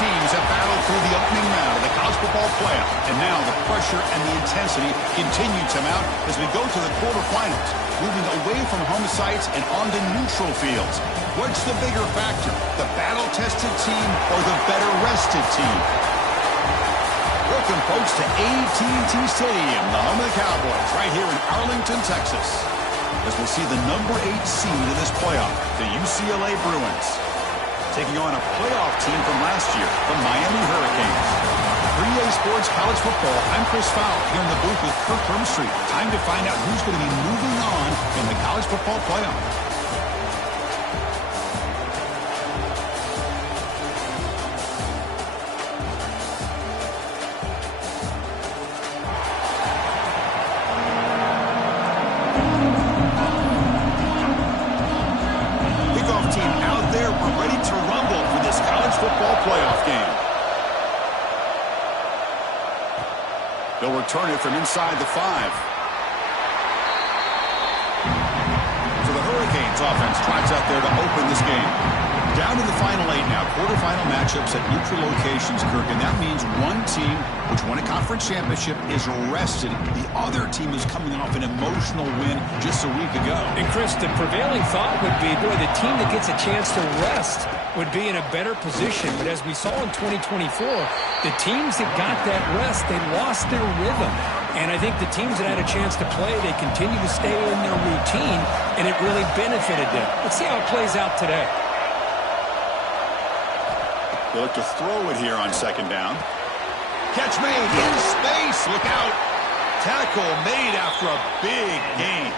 teams have battled through the opening round of the college football playoff, and now the pressure and the intensity continue to mount as we go to the quarterfinals, moving away from home sites and onto neutral fields. What's the bigger factor, the battle-tested team or the better-rested team? Welcome, folks, to AT&T Stadium, the home of the Cowboys, right here in Arlington, Texas, as we'll see the number 8 seed in this playoff, the UCLA Bruins, taking on a playoff team from last year, the Miami Hurricanes. For EA Sports College Football, I'm Chris Fowler, here in the booth with Kirk Hermstreet. Time to find out who's going to be moving on in the college football playoff. Playoff game. They'll return it from inside the 5. So the Hurricanes offense trots out there to open this game. Down to the final 8 now. Quarterfinal matchups at neutral locations, Kirk, and that means one team which won a conference championship is rested. The other team is coming off an emotional win just a week ago. And Chris, the prevailing thought would be, boy, the team that gets a chance to rest would be in a better position. But as we saw in 2024, the teams that got that rest, they lost their rhythm. And I think the teams that had a chance to play, they continue to stay in their routine, and it really benefited them. Let's see how it plays out today. They look to throw it here on second down. Catch made in space. Look out. Tackle made after a big gain.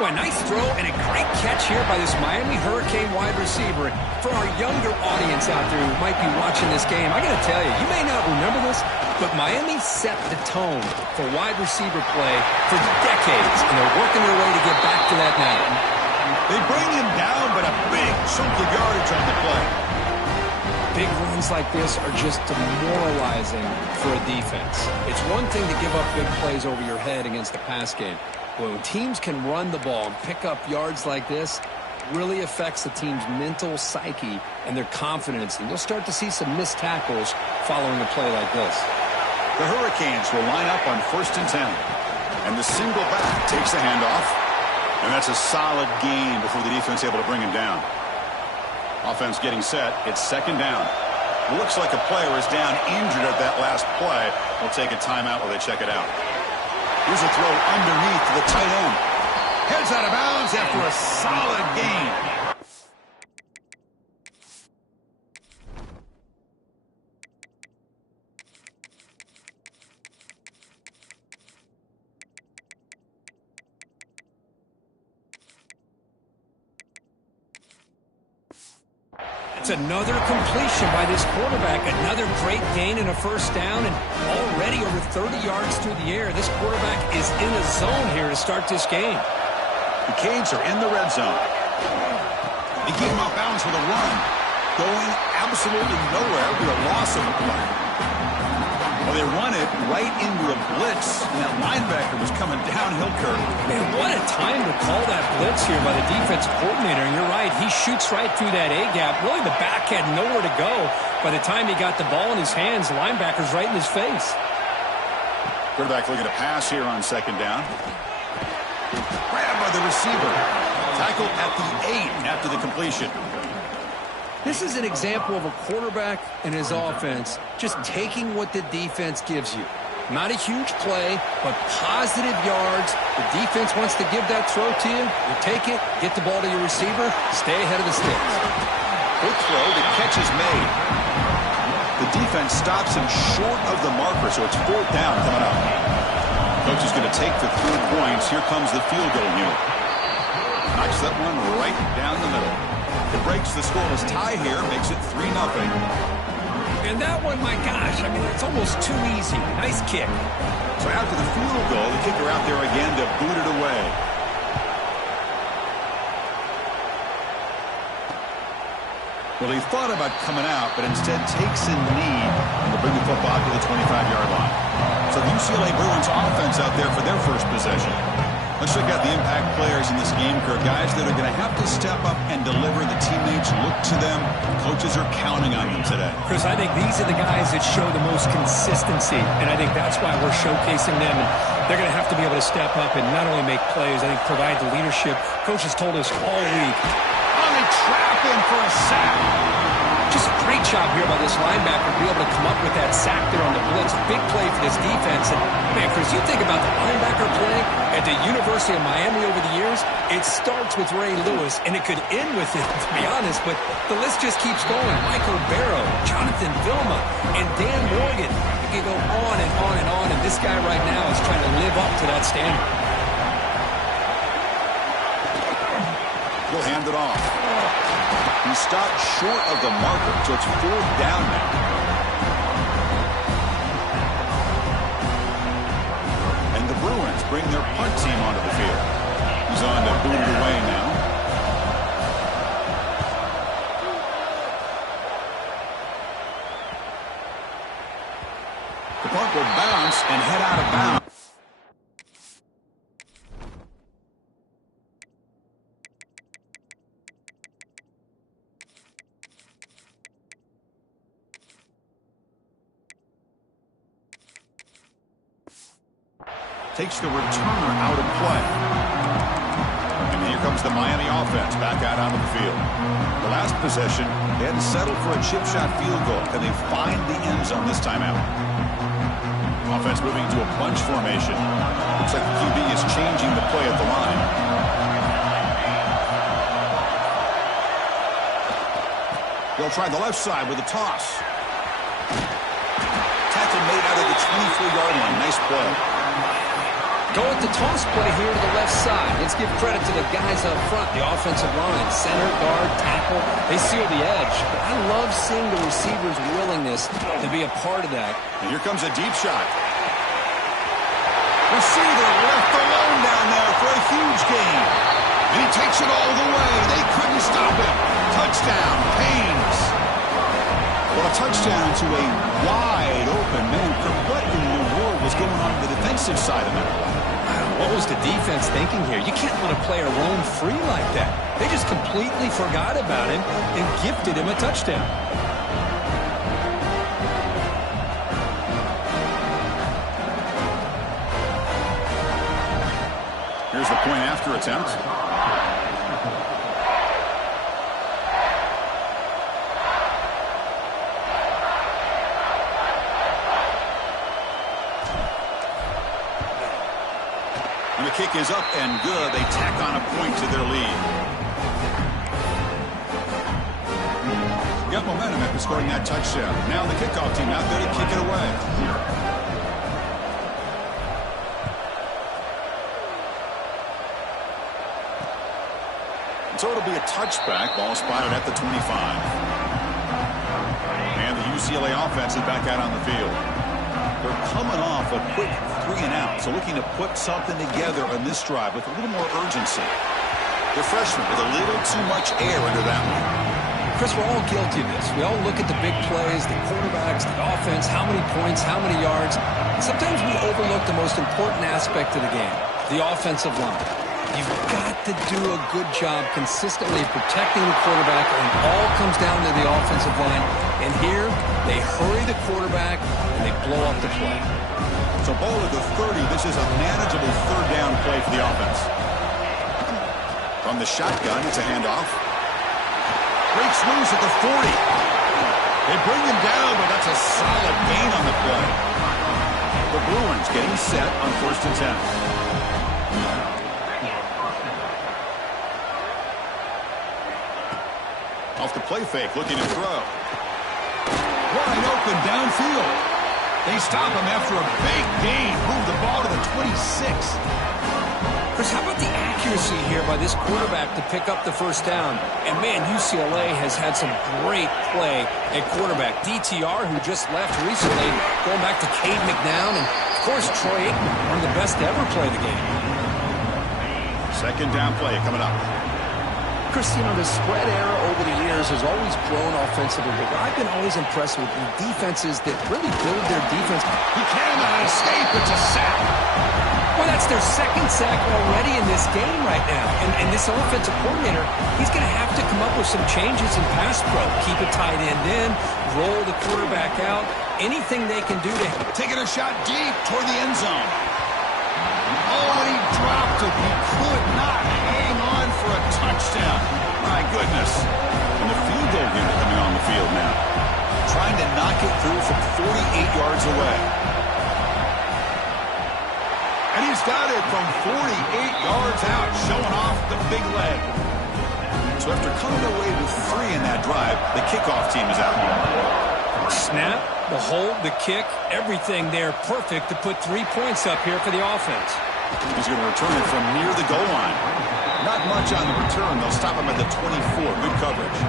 Boy, nice throw and a great catch here by this Miami Hurricane wide receiver. For our younger audience out there who might be watching this game, I got to tell you, you may not remember this, but Miami set the tone for wide receiver play for decades, and they're working their way to get back to that now. They bring him down, but a big chunk of yardage on the play. Big runs like this are just demoralizing for a defense. It's one thing to give up big plays over your head against the pass game. But when teams can run the ball and pick up yards like this, it really affects the team's mental psyche and their confidence. And you'll start to see some missed tackles following a play like this. The Hurricanes will line up on 1st and 10. And the single back takes the handoff. And that's a solid gain before the defense is able to bring him down. Offense getting set. It's second down. Looks like a player is down injured at that last play. We'll take a timeout while they check it out. Here's a throw underneath to the tight end. Heads out of bounds after a solid gain. It's another completion by this quarterback. Another great gain and a first down, and already over 30 yards through the air. This quarterback is in a zone here to start this game. The Canes are in the red zone. They keep him off balance with a run. Going absolutely nowhere with a loss of a play. Well, they run it right into a blitz, and that linebacker was coming downhill, Kirk. Man, what a time to call that blitz here by the defensive coordinator. And you're right, he shoots right through that A-gap. Really, the back had nowhere to go. By the time he got the ball in his hands, the linebacker's right in his face. Quarterback looking to pass here on second down. Grabbed by the receiver. Tackled at the 8 after the completion. This is an example of a quarterback and his offense just taking what the defense gives you. Not a huge play, but positive yards. The defense wants to give that throw to you. You take it, get the ball to your receiver, stay ahead of the sticks. Good throw. The catch is made. The defense stops him short of the marker, so it's 4th down coming up. Coach is going to take the 3 points. Here comes the field goal unit. Knocks that one right down the middle. It breaks the scoreless tie here, makes it 3-0. And that one, my gosh, I mean, it's almost too easy. Nice kick. So after the field goal, the kicker out there again to boot it away. Well, he thought about coming out, but instead takes a knee and will bring the football to the 25-yard line. So the UCLA Bruins offense out there for their first possession. Let's check out the impact players in this game, Kirk. Guys that are going to have to step up and deliver. The teammates look to them. Coaches are counting on them today. Chris, I think these are the guys that show the most consistency, and I think that's why we're showcasing them. And they're going to have to be able to step up and not only make plays, I think provide the leadership. Coaches told us all week. Oh, they trap him for a sack. Just a great job here by this linebacker to be able to come up with that sack there on the blitz. Big play for this defense. And, man, Chris, you think about the linebacker play at the University of Miami over the years, it starts with Ray Lewis, and it could end with it, to be honest, but the list just keeps going. Michael Barrow, Jonathan Vilma, and Dan Morgan. You can go on and on and on, and this guy right now is trying to live up to that standard. He'll hand it off. He stopped short of the marker, so it's 4th down now. And the Bruins bring their punt team onto the field. He's on to boot it away now. The punt will bounce and head out of bounds. Takes the returner out of play. And here comes the Miami offense back out onto the field. The last possession, they had to settle for a chip shot field goal. Can they find the end zone this time out? Offense moving to a bunch formation. Looks like the QB is changing the play at the line. They'll try the left side with a toss. Tackle made out of the 24-yard line. Nice play. Go with the toss play here to the left side. Let's give credit to the guys up front, the offensive line, center, guard, tackle. They seal the edge. But I love seeing the receiver's willingness to be a part of that. And here comes a deep shot. Receiver left alone down there for a huge gain. And he takes it all the way. They couldn't stop him. Touchdown, Haynes. Well, a touchdown to a wide open man. What in the world was going on the defensive side of that play? What was the defense thinking here? You can't let a player roam free like that. They just completely forgot about him and gifted him a touchdown. Here's the point after attempt. And the kick is up and good. They tack on a point to their lead. Got momentum after scoring that touchdown. Now the kickoff team out there to kick it away. So it'll be a touchback. Ball spotted at the 25. And the UCLA offense is back out on the field. They're coming off a quick 3-and-out, so looking to put something together on this drive with a little more urgency. The freshman with a little too much air under that one. Chris, we're all guilty of this. We all look at the big plays, the quarterbacks, the offense, how many points, how many yards. Sometimes we overlook the most important aspect of the game, the offensive line. You've got to do a good job consistently protecting the quarterback, and it all comes down to the offensive line. And here, they hurry the quarterback, and they blow up the play. So ball at the 30. This is a manageable third down play for the offense. From the shotgun, it's a handoff. Breaks loose at the 40. They bring him down, but that's a solid gain on the play. The Bruins getting set on 1st and 10. Off the play fake, looking to throw. Wide open downfield. They stop him after a big gain. Move the ball to the 26. Chris, how about the accuracy here by this quarterback to pick up the first down? And, man, UCLA has had some great play at quarterback. DTR, who just left recently, going back to Cade McNown. And, of course, Troy Aikman, one of the best to ever play the game. Second down play coming up. Chris, you know, the spread era over the years has always grown offensively, but I've been always impressed with the defenses that really build their defense. He cannot escape. It's a sack. Well, that's their second sack already in this game right now. And this offensive coordinator, he's going to have to come up with some changes in pass pro. Keep a tight end in, roll the quarterback out, anything they can do to... Taking a shot deep toward the end zone. Oh, and he dropped it. He could not hang on for a touchdown. My goodness. And the field goal unit coming on the field now. Trying to knock it through from 48 yards away. And he's got it from 48 yards out, showing off the big leg. So after coming away with 3 in that drive, the kickoff team is out. Snap, the hold, the kick, everything there perfect to put 3 points up here for the offense. He's going to return it from near the goal line. Not much on the return. They'll stop him at the 24. Good coverage.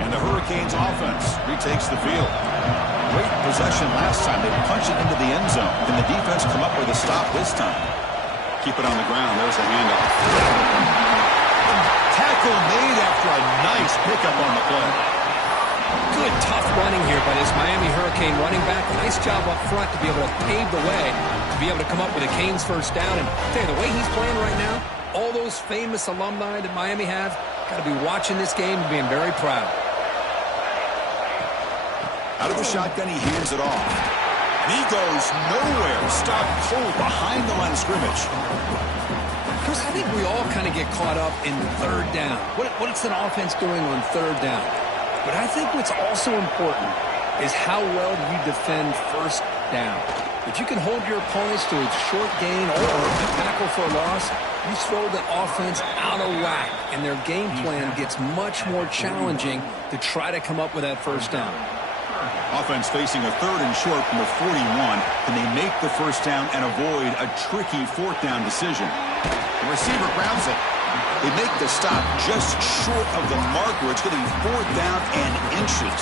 And the Hurricanes offense retakes the field. Great possession last time. They punched it into the end zone. Can the defense come up with a stop this time? Keep it on the ground. There's the handoff. Tackle made after a nice pickup on the play. Good, tough running here by this Miami Hurricane running back. Nice job up front to be able to pave the way, to be able to come up with a Canes first down. And tell you, the way he's playing right now, all those famous alumni that Miami have, got to be watching this game and being very proud. Out of the shotgun, he hands it off. And he goes nowhere. Stopped cold behind the line of scrimmage. Chris, I think we all kind of get caught up in third down. What's an offense doing on third down? But I think what's also important is how well do you defend first down. If you can hold your opponents to a short gain or a tackle for a loss, you throw the offense out of whack, and their game plan gets much more challenging to try to come up with that first down. Offense facing a 3rd and short from the 41. Can they make the first down and avoid a tricky 4th down decision? The receiver grabs it. They make the stop just short of the marker. It's going to be 4th down and inches.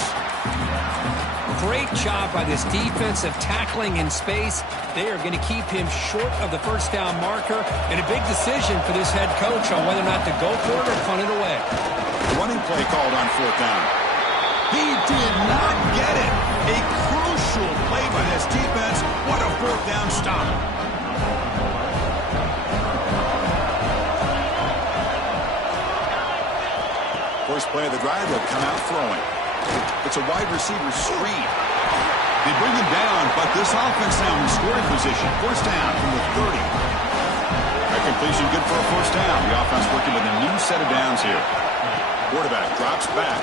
Great job by this defensive tackling in space. They are going to keep him short of the first down marker. And a big decision for this head coach on whether or not to go for it or punt it away. The running play called on 4th down. He did not get it. A crucial play by this defense. What a 4th down stop. First play of the drive, they'll come out throwing. It's a wide receiver screen. They bring him down, but this offense now in scoring position. First down from the 30. That completion good for a first down. The offense working with a new set of downs here. Quarterback drops back.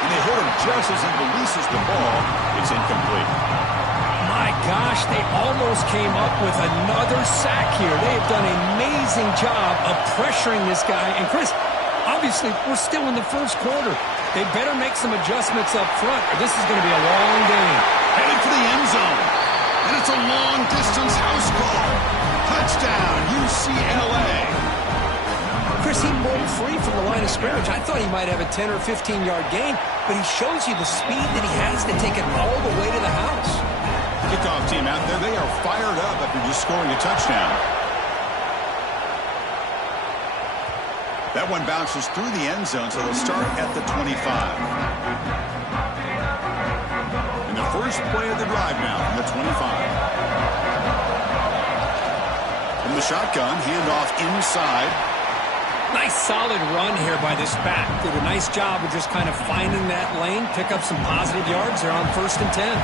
And they hit him just as he releases the ball. It's incomplete. My gosh, they almost came up with another sack here. They have done an amazing job of pressuring this guy. And Chris, obviously, we're still in the first quarter. They better make some adjustments up front, or this is going to be a long game. Headed for the end zone. And it's a long-distance house call. Touchdown, UCLA. Chris, he broke free from the line of scrimmage. I thought he might have a 10 or 15-yard gain, but he shows you the speed that he has to take it all the way to the house. Kickoff team out there, they are fired up after just scoring a touchdown. That one bounces through the end zone, so they'll start at the 25. And the first play of the drive now from the 25. From the shotgun, handoff inside. Nice solid run here by this back. Did a nice job of just kind of finding that lane, pick up some positive yards. They're on 1st and 10.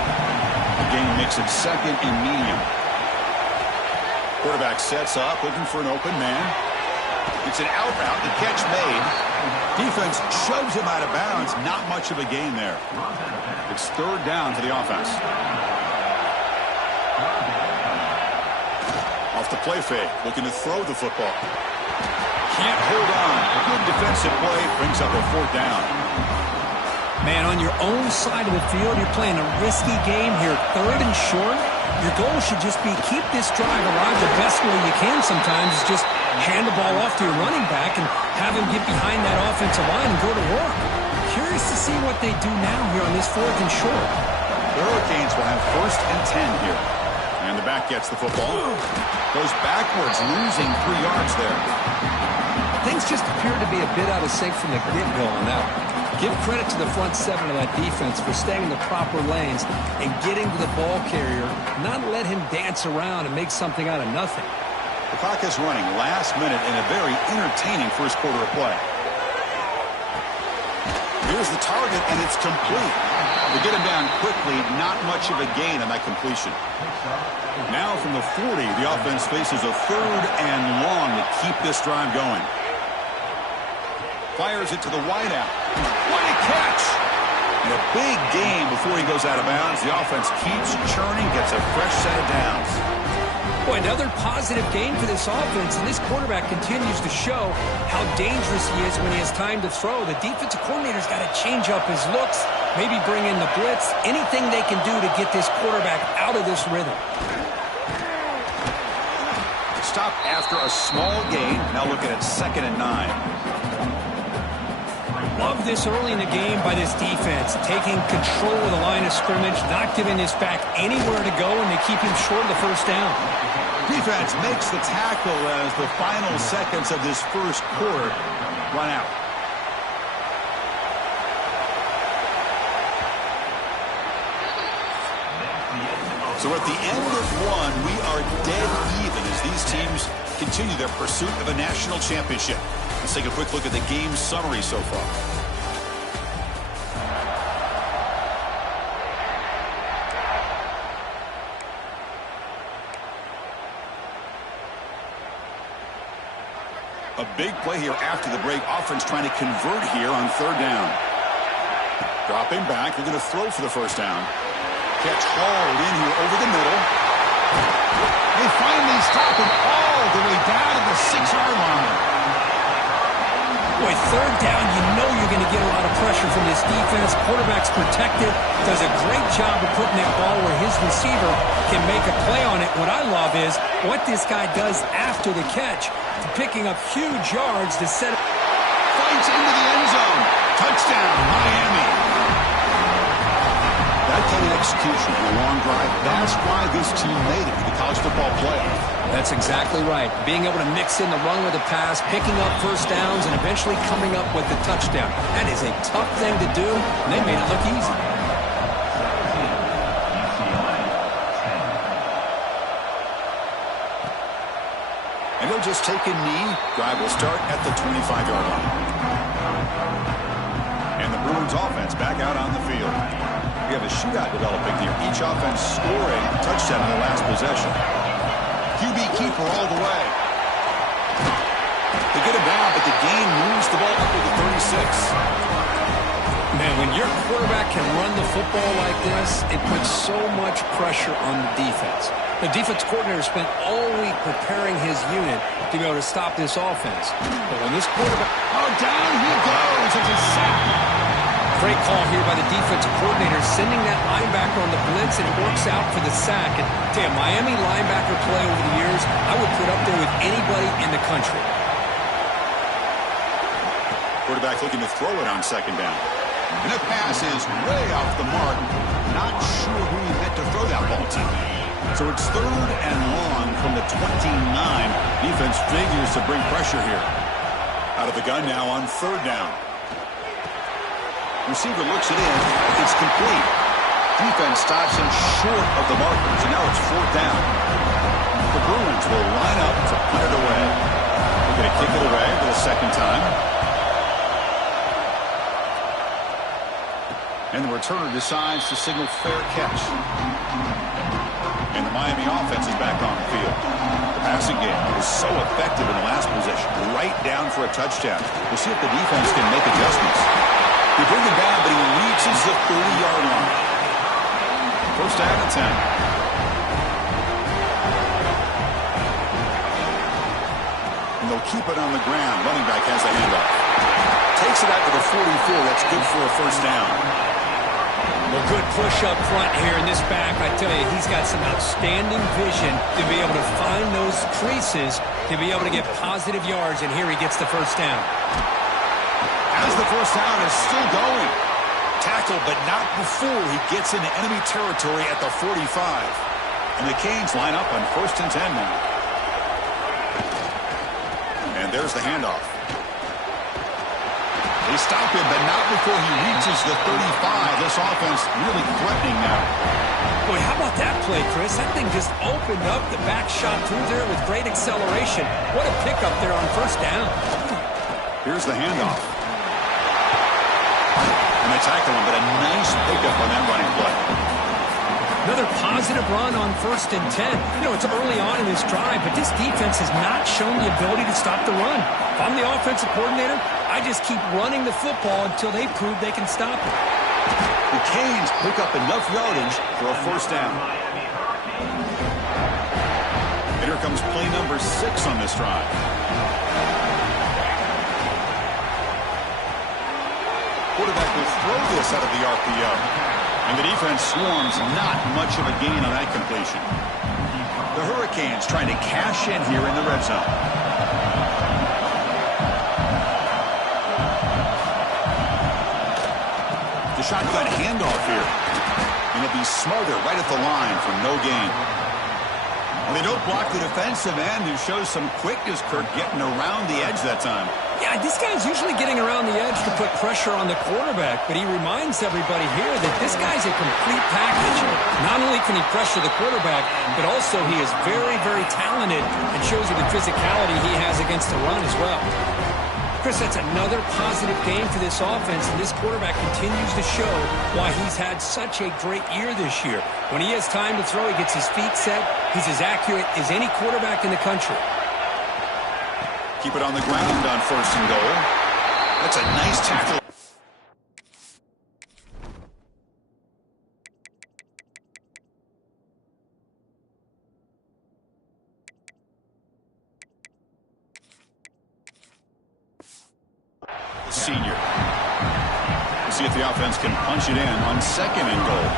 The game makes it 2nd and medium. Quarterback sets up, looking for an open man. It's an out route, the catch made. Defense shoves him out of bounds. Not much of a gain there. It's 3rd down for the offense. Off the play fake, looking to throw the football. Can't hold on. A good defensive play brings up a 4th down. Man, on your own side of the field, you're playing a risky game here. 3rd and short. Your goal should just be keep this drive alive the best way you can sometimes is just hand the ball off to your running back and have him get behind that offensive line and go to work. Curious to see what they do now here on this 4th and short. The Hurricanes will have 1st and 10 here. And the back gets the football. Goes backwards, losing 3 yards there. things just appeared to be a bit out of sync from the get-go on that one. Give credit to the front seven of that defense for staying in the proper lanes and getting to the ball carrier, not let him dance around and make something out of nothing. The clock is running last minute in a very entertaining first quarter of play. Here's the target, and it's complete. To get him down quickly, not much of a gain on that completion. Now from the 40, the offense faces a 3rd and long to keep this drive going. Fires it to the wideout. What a catch! And a big gain before he goes out of bounds. The offense keeps churning, gets a fresh set of downs. Boy, another positive game for this offense, and this quarterback continues to show how dangerous he is when he has time to throw. The defensive coordinator's got to change up his looks, maybe bring in the blitz, anything they can do to get this quarterback out of this rhythm. Stop after a small gain. Now looking at 2nd and 9. Love this early in the game by this defense, taking control of the line of scrimmage, not giving this back anywhere to go, and they keep him short of the first down. Defense makes the tackle as the final seconds of this first quarter run out. So at the end of one, we are dead even as these teams continue their pursuit of a national championship. Let's take a quick look at the game summary so far. A big play here after the break. Offense trying to convert here on 3rd down. Dropping back. They're going to throw for the first down. Catch hauled in here over the middle. They finally stop him all the way down to the 6-yard line. Boy, 3rd down, you know you're going to get a lot of pressure from this defense. Quarterback's protected, does a great job of putting that ball where his receiver can make a play on it. What I love is what this guy does after the catch, picking up huge yards to set it. Fights into the end zone. Touchdown, Miami. That kind of execution on a long drive, that's why this team made it to the college football playoff. That's exactly right. Being able to mix in the run with the pass, picking up first downs, and eventually coming up with the touchdown. That is a tough thing to do, and they made it look easy. And they'll just take a knee. Drive will start at the 25-yard line. And the Bruins offense back out on the field. We have a shootout developing here. Each offense scoring a touchdown in the last possession. QB keeper all the way. They get him down, but the gain moves the ball up to the 36. Man, when your quarterback can run the football like this, it puts so much pressure on the defense. The defense coordinator spent all week preparing his unit to be able to stop this offense. But when this quarterback... Oh, down he goes. It's a sack. Great call here by the defensive coordinator, sending that linebacker on the blitz, and it works out for the sack. And damn, Miami linebacker play over the years, I would put up there with anybody in the country. Quarterback looking to throw it on 2nd down. And the pass is way off the mark. Not sure who he meant to throw that ball to. So it's 3rd and long from the 29. Defense figures to bring pressure here. Out of the gun now on 3rd down. Receiver looks it in. It's complete. Defense stops him short of the markers, and now it's 4th down. The Bruins will line up to punt it away. They're going to kick it away for the 2nd time. And the returner decides to signal fair catch. And the Miami offense is back on the field. The passing game was so effective in the last possession. Right down for a touchdown. We'll see if the defense can make adjustments. They bring him down, but he reaches the 30-yard line. 1st down and 10. And they'll keep it on the ground. Running back has the handoff. Takes it out to the 44. That's good for a 1st down. Well, good push up front here in this back. I tell you, he's got some outstanding vision to be able to find those creases, to be able to get positive yards, and here he gets the 1st down. As the 1st down is still going. Tackle, but not before he gets into enemy territory at the 45. And the Canes line up on 1st and 10 now. And there's the handoff. They stop him, but not before he reaches the 35. This offense really threatening now. Boy, how about that play, Chris? That thing just opened up the back shot through there with great acceleration. What a pickup there on first down. Here's the handoff. And they tackle him, but a nice pickup on that running play. Another positive run on 1st and 10. You know, it's early on in this drive, but this defense has not shown the ability to stop the run. If I'm the offensive coordinator, I just keep running the football until they prove they can stop it. The Canes pick up enough yardage for a first down. And here comes play number 6 on this drive. Quarterback will throw this out of the RPO. And the defense swarms, not much of a gain on that completion. The Hurricanes trying to cash in here in the red zone. The shotgun handoff here. And it'll be Smothered right at the line for no gain. And they don't block the defensive end, who shows some quickness, Kirk, getting around the edge that time. Yeah, this guy's usually getting around the edge to put pressure on the quarterback, but he reminds everybody here that this guy's a complete package. Not only can he pressure the quarterback, but also he is very, very talented and shows you the physicality he has against the run as well. Chris, that's another positive game for this offense, and this quarterback continues to show why he's had such a great year this year. When he has time to throw, he gets his feet set. He's as accurate as any quarterback in the country. Keep it on the ground on 1st and goal. That's a nice tackle. Senior. We'll see if the offense can punch it in on 2nd and goal.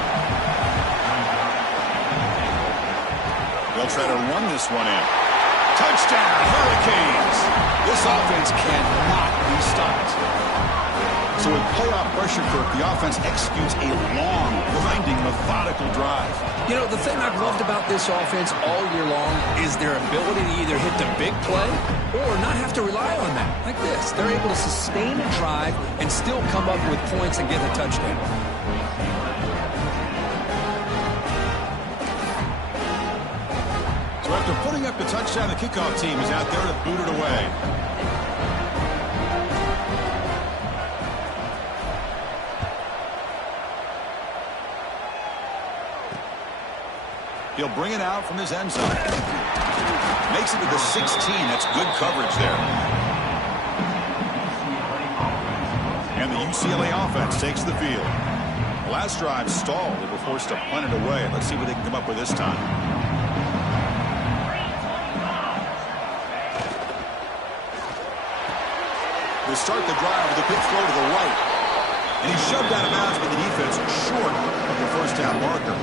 They'll try to run this one in. Touchdown, Hurricanes! This offense cannot be stopped. So with playoff pressure, Kirk, the offense executes a long, grinding, methodical drive. You know, the thing I've loved about this offense all year long is their ability to either hit the big play or not have to rely on that. Like this. They're able to sustain a drive and still come up with points and get a touchdown. So after putting up the touchdown, the kickoff team is out there to boot it away. He'll bring it out from his end zone. Makes it to the 16. That's good coverage there. And the UCLA offense takes the field. The last drive stalled. They were forced to punt it away. Let's see what they can come up with this time. They start the drive with a quick throw to the right. And he's shoved out of bounds by the defense short of the first down marker.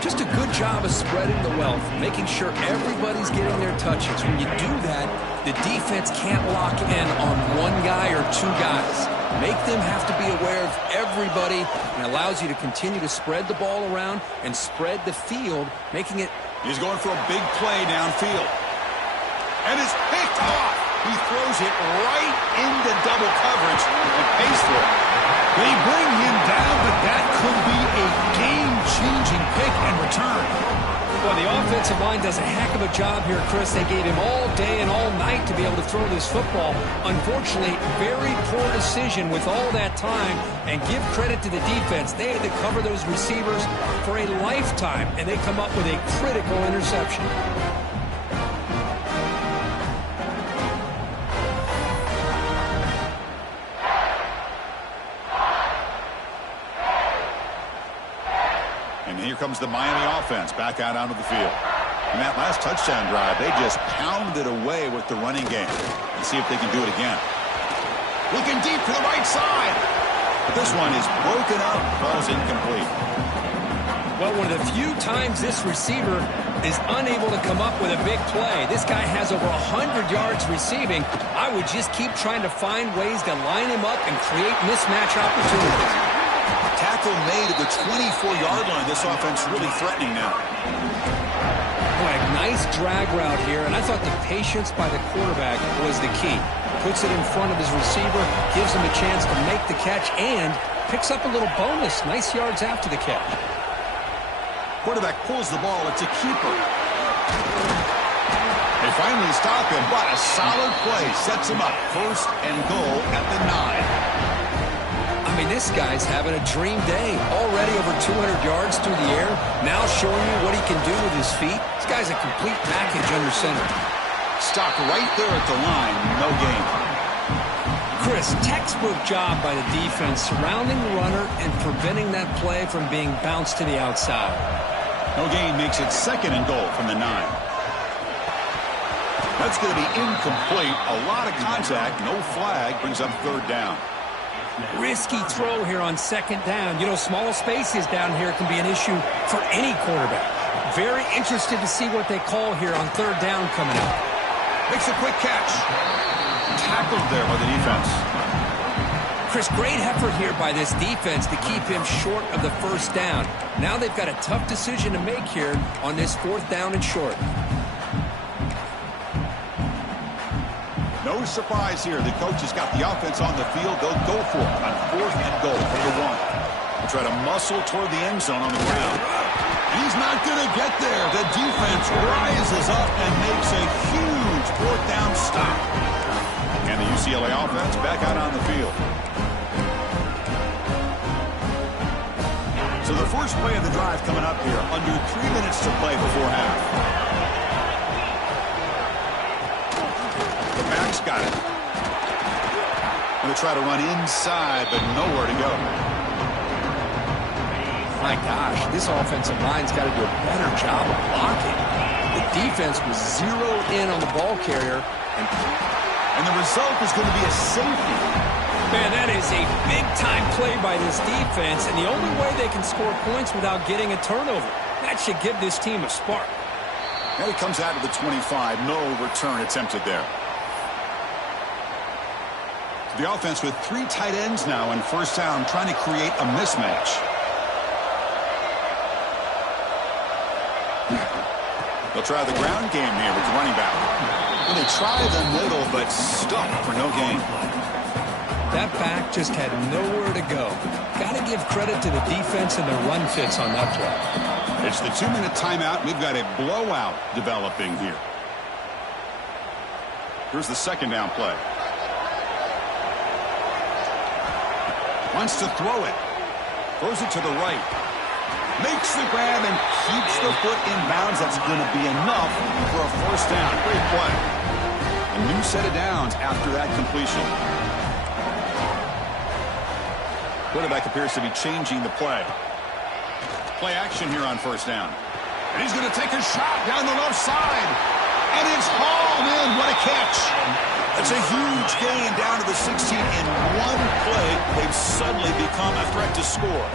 Just a good job of spreading the wealth, making sure everybody's getting their touches. When you do that, the defense can't lock in on one guy or two guys. Make them have to be aware of everybody, and allows you to continue to spread the ball around and spread the field, making it... He's going for a big play downfield. And it's picked off. He throws it right into double coverage and pays for it. They bring him down, but that could be a game-changing pick and return. Well, the offensive line does a heck of a job here, Chris. They gave him all day and all night to be able to throw this football. Unfortunately, very poor decision with all that time. And give credit to the defense. They had to cover those receivers for a lifetime, and they come up with a critical interception. Here comes the Miami offense back out onto the field. In that last touchdown drive, they just pounded away with the running game. Let's see if they can do it again. Looking deep to the right side. But this one is broken up, falls incomplete. Well, one of the few times this receiver is unable to come up with a big play. This guy has over 100 yards receiving. I would just keep trying to find ways to line him up and create mismatch opportunities. Tackle made at the 24-yard line. This offense really threatening now. Boy, a nice drag route here, and I thought the patience by the quarterback was the key. puts it in front of his receiver, gives him a chance to make the catch, and picks up a little bonus. Nice yards after the catch. Quarterback pulls the ball. It's a keeper. They finally stop him. What a solid play. Sets him up. 1st and goal at the 9. I mean, this guy's having a dream day. Already over 200 yards through the air. Now showing you what he can do with his feet. This guy's a complete package under center. Stopped right there at the line. No gain. Chris, textbook job by the defense surrounding the runner and preventing that play from being bounced to the outside. No gain makes it 2nd and goal from the 9. That's going to be incomplete. A lot of contact. No flag. Brings up 3rd down. Risky throw here on 2nd down. You know, small spaces down here can be an issue for any quarterback. Very interested to see what they call here on 3rd down coming up. Makes a quick catch. Tackled there by the defense. Chris, great effort here by this defense to keep him short of the 1st down. Now they've got a tough decision to make here on this 4th down and short. No surprise here. The coach has got the offense on the field. They'll go for it on 4th and goal from the 1. They'll try to muscle toward the end zone on the ground. He's not going to get there. The defense rises up and makes a huge 4th down stop. And the UCLA offense back out on the field. So the first play of the drive coming up here. Under 3 minutes to play before half. The back's got it. Going to try to run inside, but nowhere to go. My gosh, this offensive line's got to do a better job of blocking. The defense was zeroed in on the ball carrier, and the result is going to be a safety. Man, that is a big-time play by this defense, and the only way they can score points without getting a turnover. That should give this team a spark. Now he comes out of the 25. No return attempted there. The offense with 3 tight ends now in 1st down, trying to create a mismatch. They'll try the ground game here with the running back. And they try the middle, but stuck for no gain. That back just had nowhere to go. Got to give credit to the defense and their run fits on that play. It's the 2-minute timeout. We've got a blowout developing here. Here's the 2nd down play. Wants to throw it. Throws it to the right. Makes the grab and keeps the foot in bounds. That's going to be enough for a 1st down. Great play. A new set of downs after that completion. Quarterback appears to be changing the play. Play action here on 1st down. And he's going to take a shot down the left side. And it's hauled in. What a catch. That's a huge gain down to the 16 in one play. They've suddenly become a threat to score.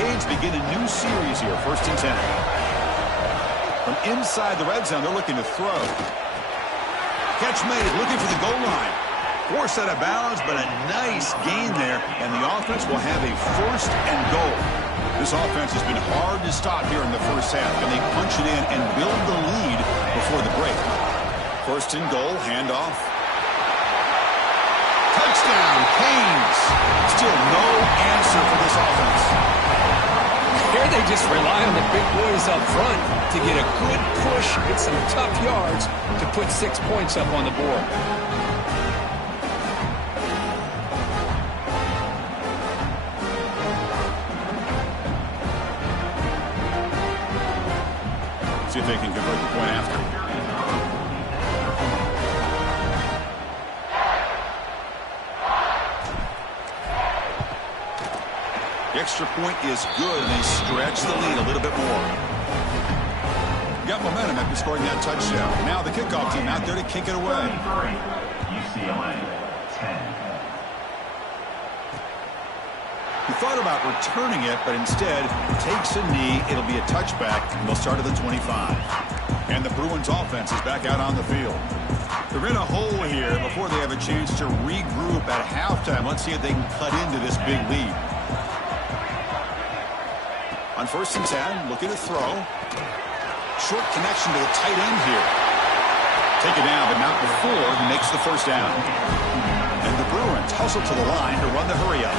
Canes begin a new series here, 1st and 10. From inside the red zone, they're looking to throw. Catch made, looking for the goal line. Forced out of bounds, but a nice gain there, and the offense will have a 1st and goal. This offense has been hard to stop here in the 1st half, and they punch it in and build the lead before the break. 1st and goal, handoff. Touchdown, Canes. Still no answer for this offense. Here they just rely on the big boys up front to get a good push and some tough yards to put 6 points up on the board. See if they can convert the point after. The extra point is good, and they stretch the lead a little bit more. Got momentum after scoring that touchdown. Now the kickoff team out there to kick it away. UCLA 10. He thought about returning it, but instead takes a knee. It'll be a touchback, and they'll start at the 25. And the Bruins offense is back out on the field. They're in a hole here before they have a chance to regroup at halftime. Let's see if they can cut into this big lead. On 1st and 10, looking to throw. Short connection to the tight end here. take it down, but not before he makes the first down. And the Bruins hustle to the line to run the hurry up.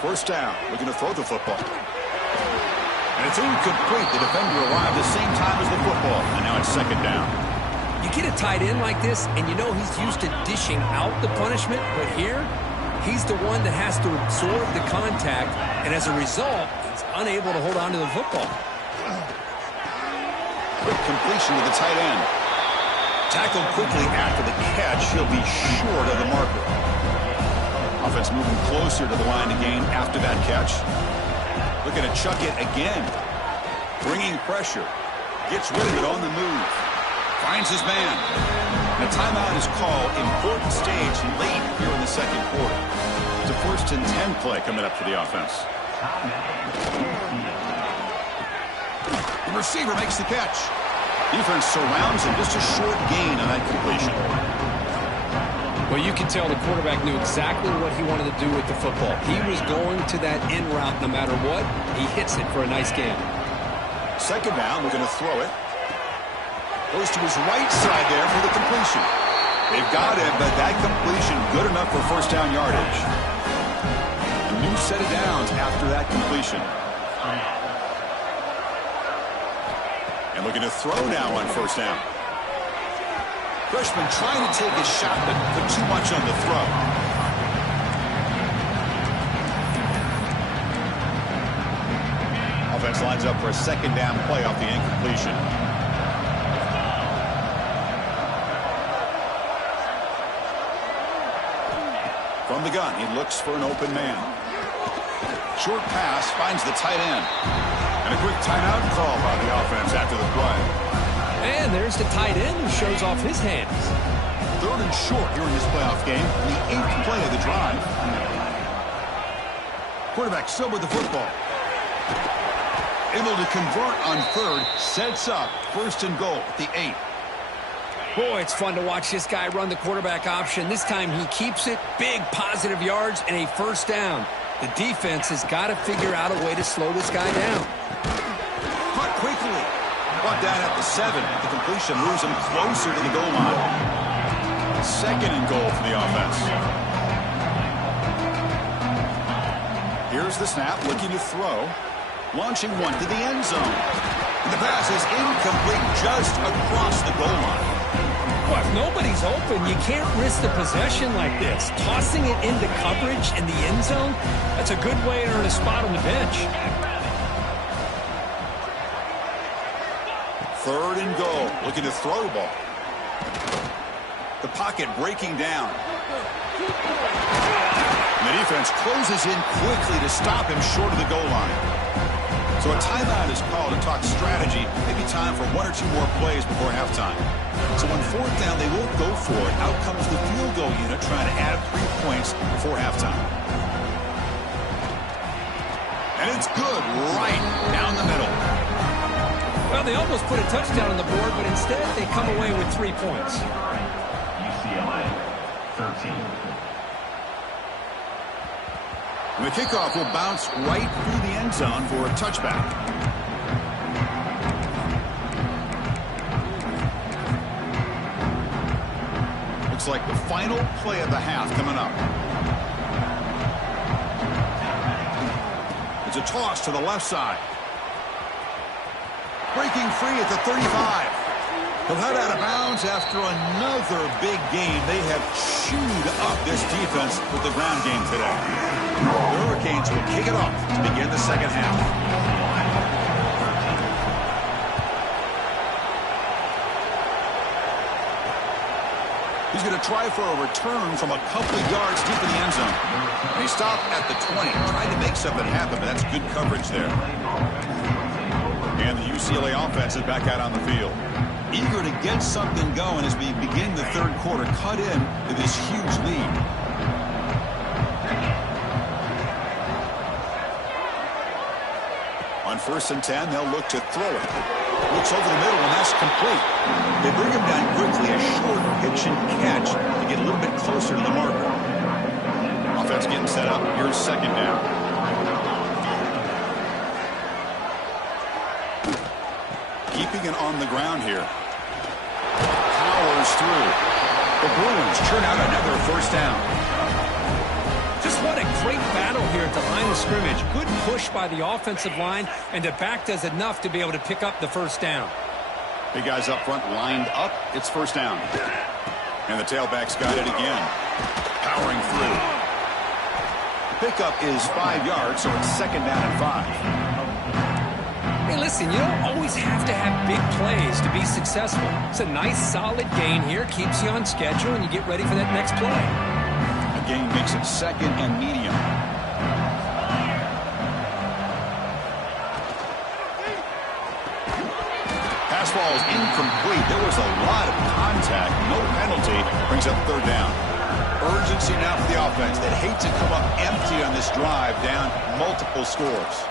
First down, looking to throw the football. And it's incomplete. The defender arrived the same time as the football, and now it's second down. You get a tight end like this, and you know he's used to dishing out the punishment, but here, he's the one that has to absorb the contact, and as a result, he's unable to hold on to the football. Quick completion to the tight end. Tackled quickly after the catch. He'll be short of the marker. Offense moving closer to the line to gain after that catch. Looking to chuck it again. Bringing pressure. Gets rid of it on the move. Finds his man. And a timeout is called. Important stage late here in the second quarter. It's a 1st and 10 play coming up for the offense. The receiver makes the catch. Defense surrounds him. Just a short gain on that completion. Well, you can tell the quarterback knew exactly what he wanted to do with the football. He was going to that in route no matter what. He hits it for a nice gain. Second down, we're going to throw it. Goes to his right side there for the completion. They've got it, but that completion good enough for first down yardage. A new set of downs after that completion. And looking to throw now on first down. Freshman trying to take a shot, but put too much on the throw. Offense lines up for a second down play off the incompletion. From the gun, he looks for an open man. Short pass finds the tight end. And a quick timeout call by the offense after the play. And there's the tight end who shows off his hands. 3rd and short here in this playoff game. The 8th play of the drive. Quarterback still with the football. Able to convert on 3rd. Sets up 1st and goal at the 8. Boy, it's fun to watch this guy run the quarterback option. This time he keeps it. Big positive yards and a first down. The defense has got to figure out a way to slow this guy down. Caught quickly. Brought down at the 7. The completion moves him closer to the goal line. 2nd and goal for the offense. Here's the snap, looking to throw. Launching one to the end zone. And the pass is incomplete just across the goal line. Well, if nobody's open, you can't risk the possession like this. Tossing it into coverage in the end zone, that's a good way to earn a spot on the bench. 3rd and goal, looking to throw the ball. The pocket breaking down. And the defense closes in quickly to stop him short of the goal line. So a timeout is called to talk strategy. Maybe time for 1 or 2 more plays before halftime. So on 4th down, they won't go for it. Out comes the field goal unit trying to add 3 points before halftime. And it's good right down the middle. Well, they almost put a touchdown on the board, but instead they come away with 3 points. UCLA 13. And the kickoff will bounce right through the end zone for a touchback. Looks like the final play of the half coming up. It's a toss to the left side. Breaking free at the 35. He'll head out of bounds after another big game. They have chewed up this defense with the ground game today. The Hurricanes will kick it off to begin the second half. He's going to try for a return from a couple of yards deep in the end zone. They stop at the 20, trying to make something happen, but that's good coverage there. And the UCLA offense is back out on the field. Eager to get something going as we begin the 3rd quarter, cut in to this huge lead. On 1st and 10, they'll look to throw it. Looks over the middle, and that's complete. They bring him down quickly, a short pitch and catch to get a little bit closer to the marker. Offense getting set up. Here's 2nd down. second on the ground here. Powers through. The Bruins churn out another first down. Just what a great battle here at the line of scrimmage. Good push by the offensive line, and the back does enough to be able to pick up the first down. Big guys up front lined up. It's first down. And the tailback's got it again. Powering through. Pickup is 5 yards, so it's second down and 5. Hey, listen, you don't always have to have big plays to be successful. It's a nice, solid gain here. Keeps you on schedule, and you get ready for that next play. A gain makes it second and medium. Pass ball is incomplete. There was a lot of contact. No penalty. Brings up third down. Urgency now for the offense. They'd hate to come up empty on this drive, down multiple scores.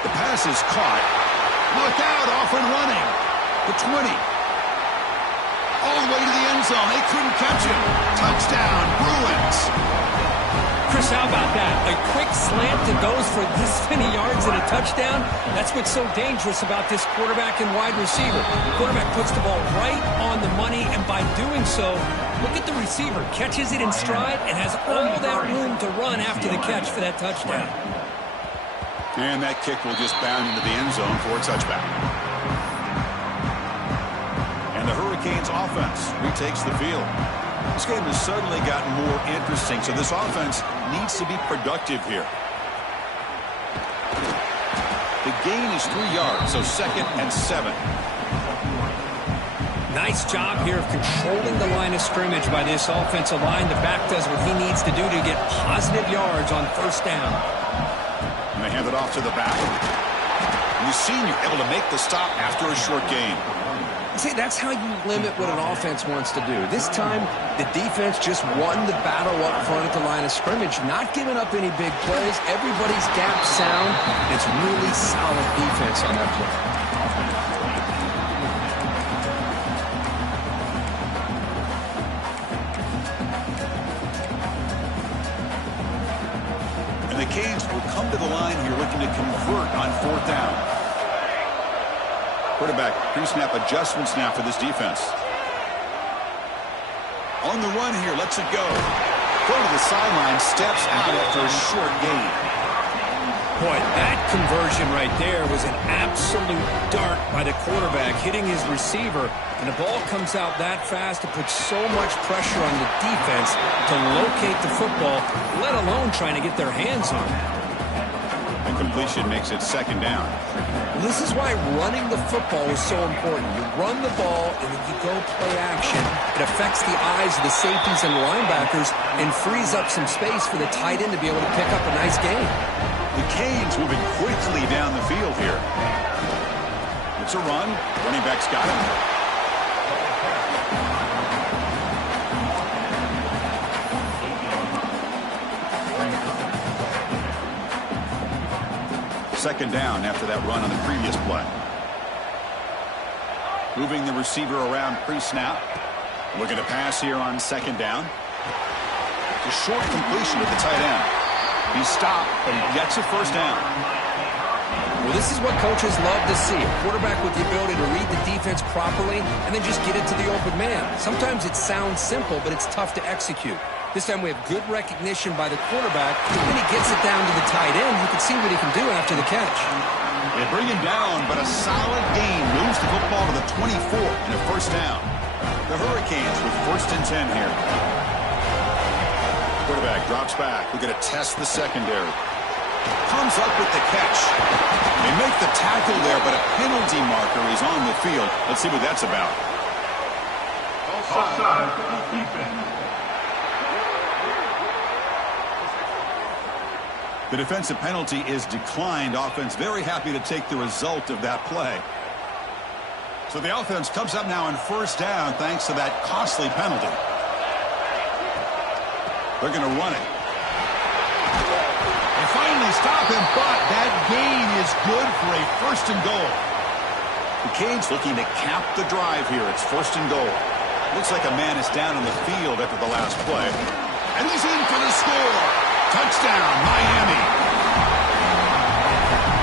The pass is caught. Look out, off and running. The 20. All the way to the end zone. They couldn't catch him. Touchdown, Bruins. Chris, how about that? A quick slant that goes for this many yards and a touchdown. That's what's so dangerous about this quarterback and wide receiver. The quarterback puts the ball right on the money, and by doing so, look at the receiver. Catches it in stride and has all that room to run after the catch for that touchdown. And that kick will just bound into the end zone for a touchback. And the Hurricanes offense retakes the field. This game has suddenly gotten more interesting, so this offense needs to be productive here. The gain is 3 yards, so second and 7. Nice job here of controlling the line of scrimmage by this offensive line. The back does what he needs to do to get positive yards on first down. And they hand it off to the back. And the senior able to make the stop after a short gain. See, that's how you limit what an offense wants to do. This time, the defense just won the battle up front at the line of scrimmage, not giving up any big plays. Everybody's gap sound. It's really solid defense on that play. And the Canes will come to the line here looking to convert on fourth down. Quarterback pre-snap adjustments now for this defense. On the run here, lets it go. Going to the sideline, steps out after a short gain. Boy, that conversion right there was an absolute dart by the quarterback, hitting his receiver, and the ball comes out that fast. It puts so much pressure on the defense to locate the football, let alone trying to get their hands on it. And completion makes it second down. This is why running the football is so important. You run the ball, and then you go play action. It affects the eyes of the safeties and the linebackers and frees up some space for the tight end to be able to pick up a nice gain. The Canes moving quickly down the field here. It's a run. Running back's got it. Second down after that run on the previous play. Moving the receiver around pre-snap. Looking to pass here on second down. It's a short completion with the tight end. He stopped, but he gets a first down. Well, this is what coaches love to see. A quarterback with the ability to read the defense properly and then just get it to the open man. Sometimes it sounds simple, but it's tough to execute. This time we have good recognition by the quarterback. When he gets it down to the tight end, you can see what he can do after the catch. They bring him down, but a solid gain moves the football to the 24 and a first down. The Hurricanes with first and 10 here. Quarterback drops back. We're going to test the secondary. Comes up with the catch. They make the tackle there, but a penalty marker is on the field. Let's see what that's about. Offside. Defense. The defensive penalty is declined. Offense very happy to take the result of that play. So the offense comes up now on first down thanks to that costly penalty. They're going to run it. They finally stop him, but that gain is good for a first and goal. The Canes looking to cap the drive here. It's first and goal. Looks like a man is down on the field after the last play. And he's in for the score. Touchdown, Miami.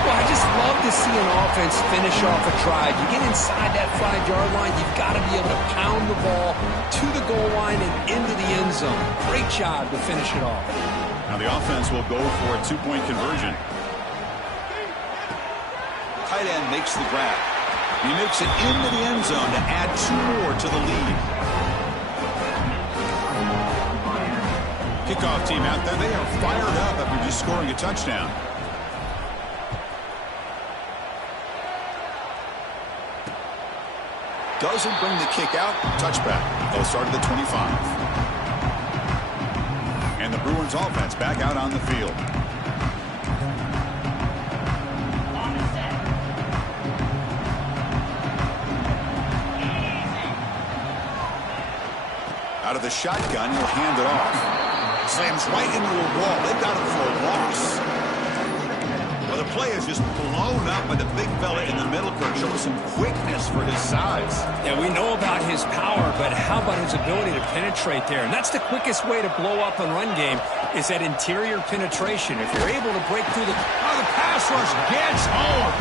Well, I just love to see an offense finish off a drive. You get inside that 5-yard line, you've got to be able to pound the ball to the goal line and into the end zone. Great job to finish it off. Now the offense will go for a 2-point conversion. Tight end makes the grab. He makes it into the end zone to add 2 more to the lead. Kickoff team out there, they are fired up after just scoring a touchdown. Doesn't bring the kick out. Touchback. They'll start at the 25. And the Bruins offense back out on the field. Out of the shotgun, he'll hand it off. Slams right into a wall. They've got him for a loss. Well, the play is just blown up by the big fella in the middle. Kirk showing some quickness for his size. Yeah, we know about his power, but how about his ability to penetrate there? And that's the quickest way to blow up a run game is that interior penetration. If you're able to break through the pass rush gets home.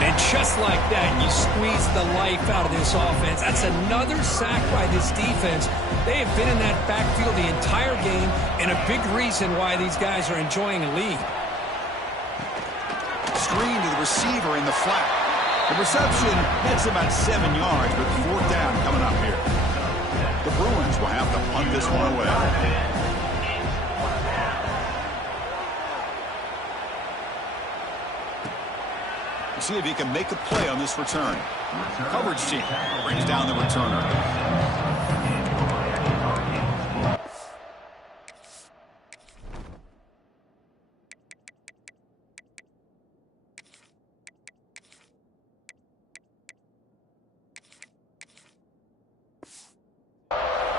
And just like that, you squeeze the life out of this offense. That's another sack by this defense. They have been in that backfield the entire game, and a big reason why these guys are enjoying a lead. Screen to the receiver in the flat. The reception gets about 7 yards, but 4th down coming up here. The Bruins will have to punt this one away. See if he can make a play on this return. Coverage team brings down the returner.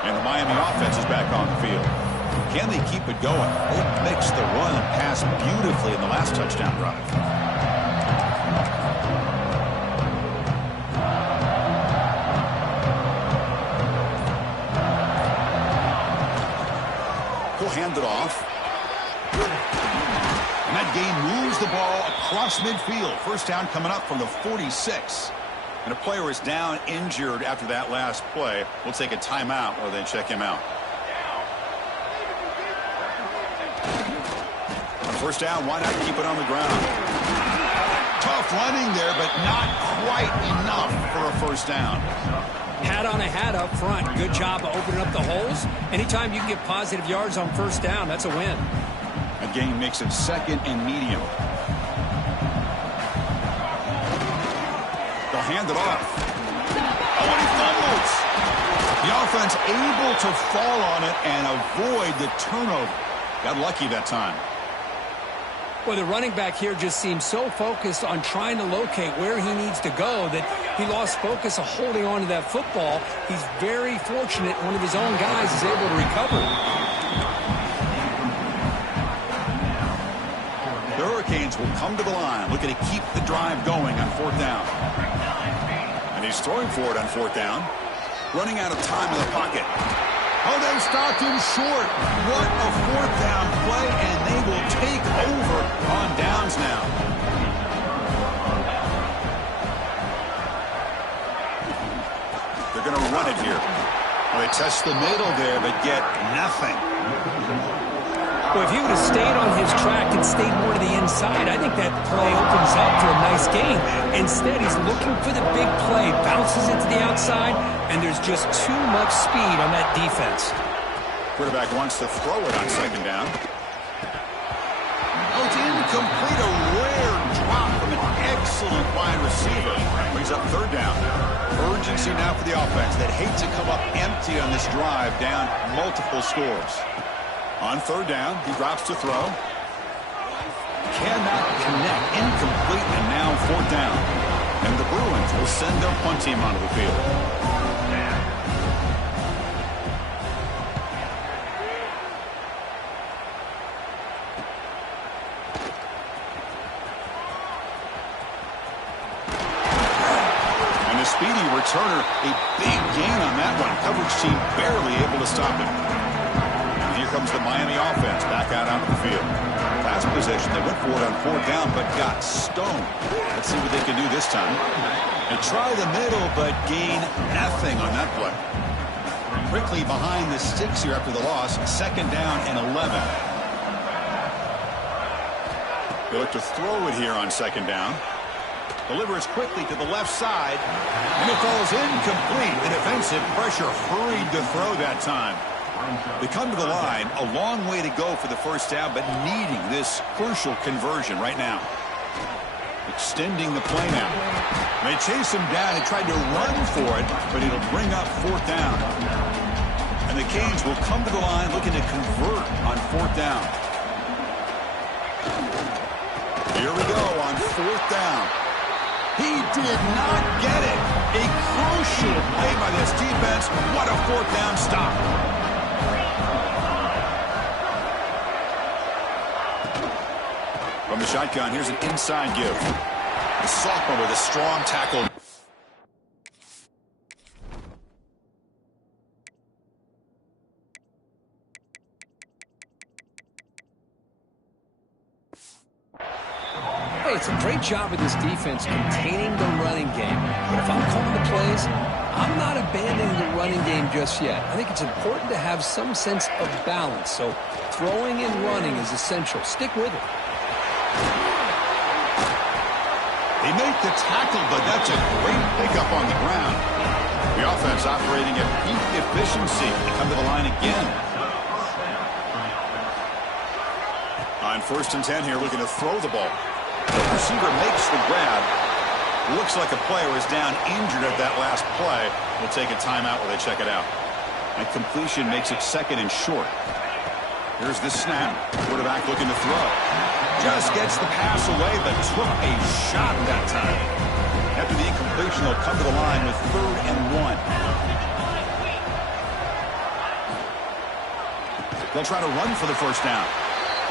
And the Miami offense is back on the field. Can they keep it going? They mixed the run and pass beautifully in the last touchdown drive. Hand it off. And that gain moves the ball across midfield. 1st down coming up from the 46. And a player is down injured after that last play. We'll take a timeout or then check him out. On 1st down, why not keep it on the ground? Tough running there, but not quite enough for a 1st down. Hat on a hat up front. Good job of opening up the holes. Anytime you can get positive yards on 1st down, that's a win. That gain makes it 2nd and medium. They'll hand it off. Oh, and he fumbles. The offense able to fall on it and avoid the turnover. Got lucky that time. Well, the running back here just seems so focused on trying to locate where he needs to go that he lost focus of holding on to that football. He's very fortunate one of his own guys is able to recover. The Hurricanes will come to the line, looking to keep the drive going on 4th down. And he's throwing for it on 4th down. Running out of time in the pocket. Oh, they stopped him short. What a 4th down play, and they will take over on downs now. They're going to run it here. Well, they test the middle there, but get nothing. Well, if he would have stayed on his track and stayed more to the inside, I think that play opens up for a nice gain. Instead, he's looking for the big play, bounces it to the outside, and there's just too much speed on that defense. Quarterback wants to throw it on 2nd down. Oh, it's incomplete. A rare drop from an excellent wide receiver. Brings up 3rd down. Urgency now for the offense that hate to come up empty on this drive, down multiple scores. On 3rd down, he drops to throw. Cannot connect. Incomplete, and now 4th down. And the Bruins will send their punt team onto the field. And the speedy returner, a big gain on that one. Coverage team barely able to stop him. Here comes the Miami offense back out onto the field. Pass last possession, they went for it on 4th down, but got stoned. Let's see what they can do this time. They try the middle, but gain nothing on that play. Quickly behind the sticks here after the loss. 2nd down and 11. They look to throw it here on 2nd down. Delivers quickly to the left side, and it falls incomplete. The defensive pressure hurried to throw that time. They come to the line, a long way to go for the 1st down, but needing this crucial conversion right now. Extending the play now. They chase him down and tried to run for it, but it'll bring up 4th down. And the Canes will come to the line looking to convert on 4th down. Here we go on 4th down. He did not get it. A crucial play by this defense. What a 4th down stop. From the shotgun, here's an inside give. The sophomore with a strong tackle. Hey, it's a great job of this defense containing the running game. But if I'm calling the plays, I'm not abandoning the running game just yet. I think it's important to have some sense of balance. So throwing and running is essential. Stick with it. They make the tackle, but that's a great pickup on the ground. The offense operating at peak efficiency. They come to the line again. On 1st and 10 here, looking to throw the ball. The receiver makes the grab. Looks like a player is down injured at that last play. We'll take a timeout while they check it out. And completion makes it 2nd and short. Here's the snap. Quarterback looking to throw. Just gets the pass away, but took a shot that time. After the incompletion, they'll come to the line with 3rd and 1. They'll try to run for the 1st down.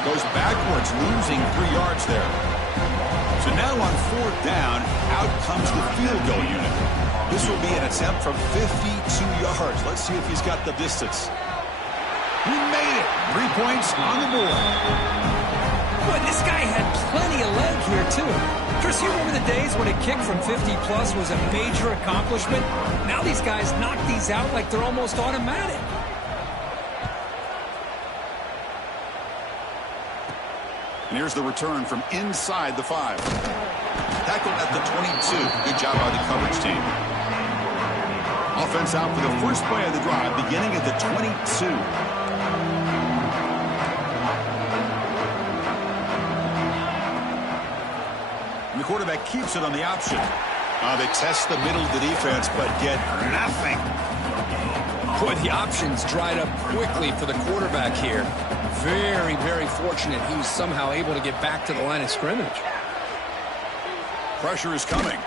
Goes backwards, losing 3 yards there. So now on 4th down, out comes the field goal unit. This will be an attempt from 52 yards. Let's see if he's got the distance. He made it. 3 points on the board. Boy, this guy had plenty of leg here, too. Chris, you remember the days when a kick from 50-plus was a major accomplishment? Now these guys knock these out like they're almost automatic. And here's the return from inside the 5. Tackled at the 22. Good job by the coverage team. Offense out for the first play of the drive, beginning at the 22. And the quarterback keeps it on the option. They test the middle of the defense, but get nothing. Boy, the options dried up quickly for the quarterback here. Very, very fortunate he was somehow able to get back to the line of scrimmage. Pressure is coming.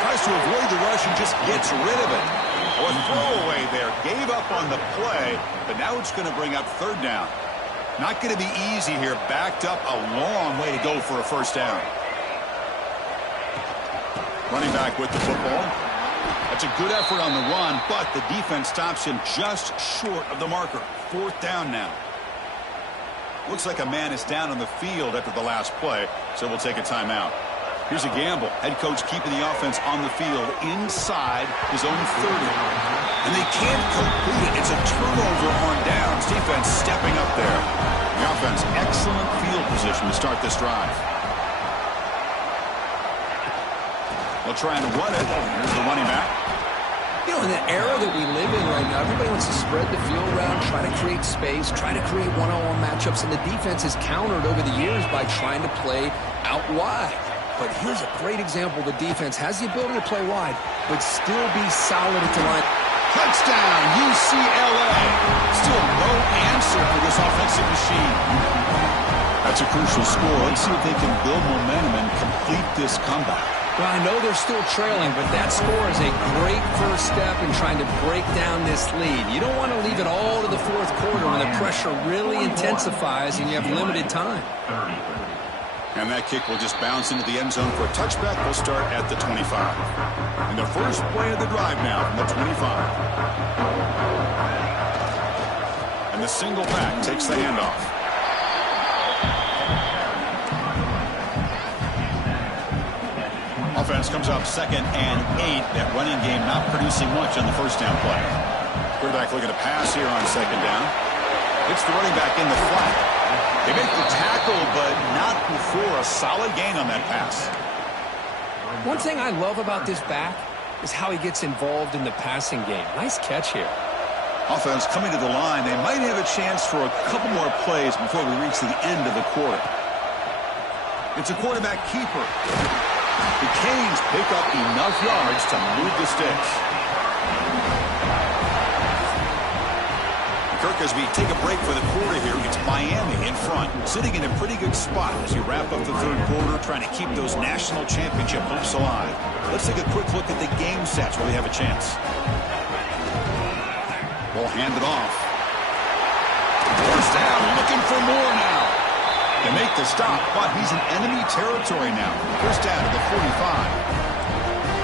Tries to avoid the rush and just gets rid of it. Oh, a throwaway there. Gave up on the play, but now it's going to bring up 3rd down. Not going to be easy here. Backed up a long way to go for a 1st down. Running back with the football. That's a good effort on the run, but the defense stops him just short of the marker. 4th down now. Looks like a man is down on the field after the last play, so we'll take a timeout. Here's a gamble. Head coach keeping the offense on the field inside his own 30. And they can't complete it. It's a turnover on downs. Defense stepping up there. The offense, excellent field position to start this drive. They'll try and run it. Here's the running back. You know, in the era that we live in right now, everybody wants to spread the field around, try to create space, try to create one-on-one matchups, and the defense has countered over the years by trying to play out wide. But here's a great example. The defense has the ability to play wide, but still be solid at the line. Touchdown, UCLA. Still no answer for this offensive machine. That's a crucial score. Let's see if they can build momentum and complete this comeback. Well, I know they're still trailing, but that score is a great first step in trying to break down this lead. You don't want to leave it all to the 4th quarter when the pressure really intensifies and you have limited time. And that kick will just bounce into the end zone for a touchback. We'll start at the 25. And the first play of the drive now from the 25. And the single back takes the handoff. Offense comes up 2nd and 8. That running game not producing much on the first down play. Quarterback looking to pass here on 2nd down. Hits the running back in the flat. They make the tackle, but not before a solid gain on that pass. One thing I love about this back is how he gets involved in the passing game. Nice catch here. Offense coming to the line. They might have a chance for a couple more plays before we reach the end of the quarter. It's a quarterback keeper. The Canes pick up enough yards to move the sticks. Kirk, as we take a break for the quarter here, it's Miami in front, sitting in a pretty good spot as you wrap up the third quarter, trying to keep those national championship hopes alive. Let's take a quick look at the game stats where they have a chance. Ball handed off. First down, looking for more now. They make the stop, but he's in enemy territory now. First down to the 45.